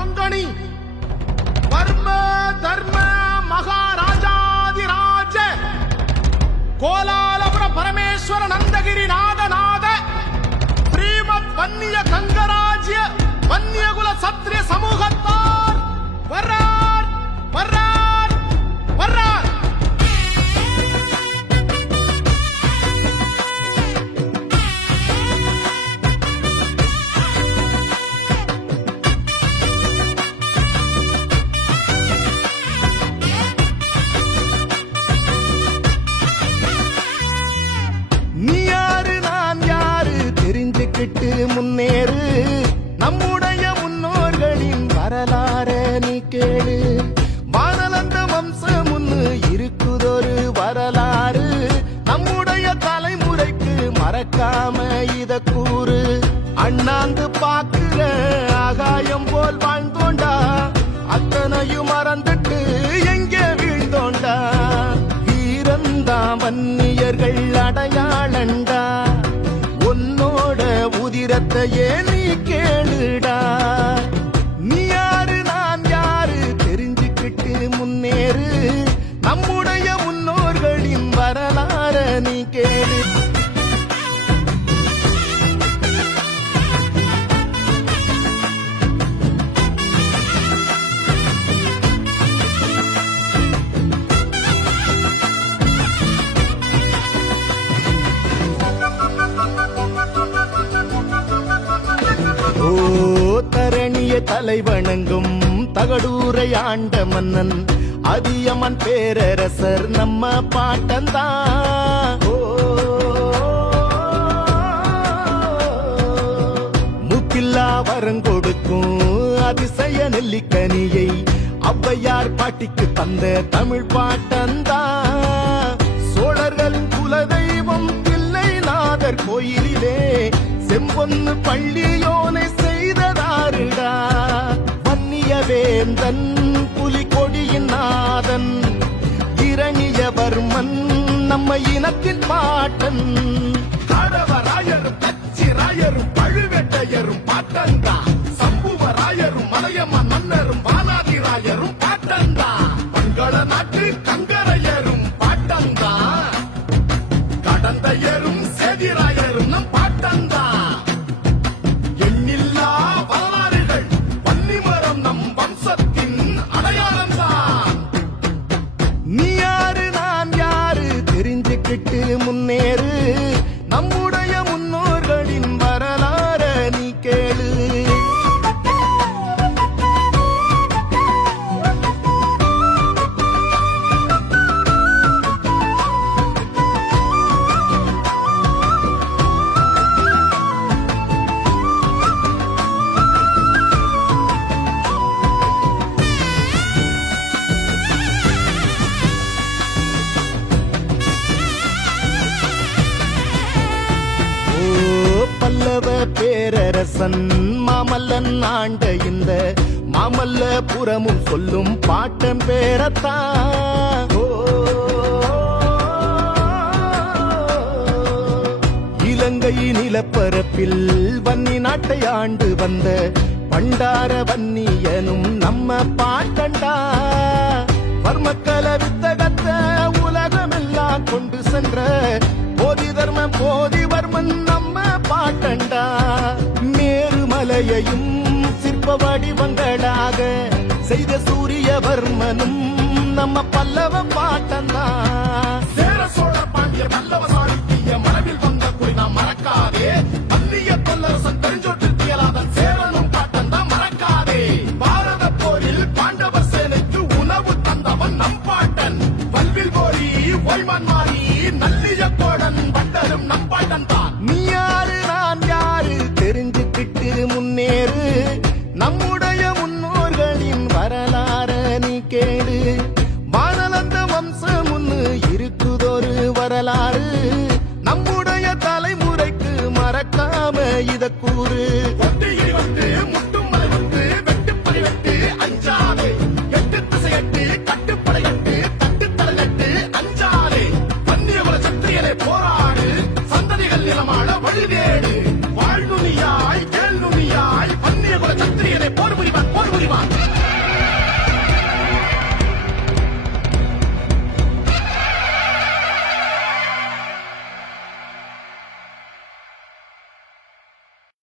கொங்கணி வர்ம தர்ம மகாராஜாதிராஜ கோலாலபுர பரமேஸ்வர நந்தகிரி நாதநாத ஸ்ரீமத் வன்னிய கங்கராஜ்ய வன்னியகுல சத்திரிய சமூகத்தார் வர்றார் வர்றார் வர்றார். முன்னேறு நம்முடைய முன்னோர்களின் வரலாற நீ கேளு. வானலந்த வம்சம் முன்னு இருக்குதொரு வரலாறு நம்முடைய தலைமுறைக்கு மறக்காம இத கூறு. அண்ணாந்து பாக்குற ஆகாயம் போல் வாழ்ந்தோண்டா அத்தனையும் மறந்துட்டு எங்கே வீழ்ந்தோண்டா. வீரந்தா வன்னியர்கள் அடையாளண்டா உன்னோட உதிரத்தையே நீ கேளுடா. நீ யாரு நான் யாரு தெரிஞ்சுக்கிட்டு முன்னேறு நம்முடைய முன்னோர்களின் வரலாற நீ கேளு. தரணிய தலைவணங்கும் தகடூரை ஆண்ட மன்னன் அதியமன் பேரரசர் நம்ம பாட்டந்தான். மூக்கில்லா வரங்கொடுக்கும் அதிசய நெல்லிக்கனியை ஔவையார் பாட்டிக்கு தந்த தமிழ் பாட்டந்தான். சோழர்களின் குலதெய்வம் தில்லைநாதர் கோயிலிலே செம்பொன்னு பள்ளியோனை செய்ததாருடா. வன்னியவேந்தன் புலிகொடியின் நாதன் இரணியவர்மன் நம்ம இனத்தின் பாட்டன். ஆடவராயரும் கச்சிராயரும் பழுவேட்டையரும் பாட்டந்தா. சம்புவராயரும் மலையம்ம மன்னரும் வானாதிராயரும் பாட்டந்தா. பங்கள நாட்டு கங்கரையரும் பாட்டந்தா. கடந்தையரும் சேதிராயரும் நம் பாட்டந்தா. முன்னேறு நம்முடைய முன்னோர்களின் வரலாற நீ கேளு. பேரரசன் மாமல்லன் ஆண்ட இந்த மாமல்லபுரமும் சொல்லும் பாட்டம் பேரத்தான். இலங்கை நிலப்பரப்பில் வன்னி நாட்டை ஆண்டு வந்த பண்டார வன்னியனும் நம்ம பாட்டண்டா. வர்மக்கல வித்தகத்த உலகமெல்லாம் கொண்டு சென்ற போதி தர்ம போதிவர்மன் நம்ம பாட்டண்டா. மேருமலையையும் சிற்ப வடிவங்களாக செய்த சூரியவர்மனும் நம்ம பல்லவ பாட்ட.